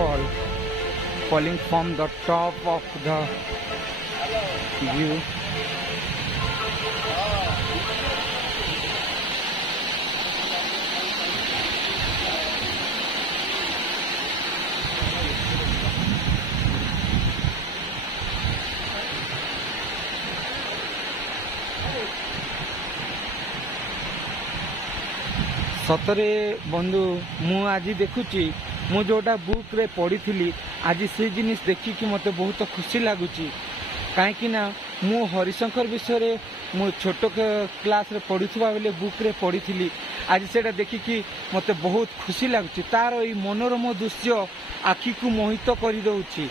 waterfall falling from the top of the view. सतरे बंधु मु आज देखुची मु जोटा बुक रे पढ़ी आज से जिनिस देखिकी मत बहुत खुशी लगुच कहीं मु हरिशंकर विषय मु छोट क्लास रे पढ़ुवा बेले बुक रे पढ़ी आज से देखिकी मत बहुत खुशी लगुच तार मनोरम दृश्य आखि को मोहित कर दौची।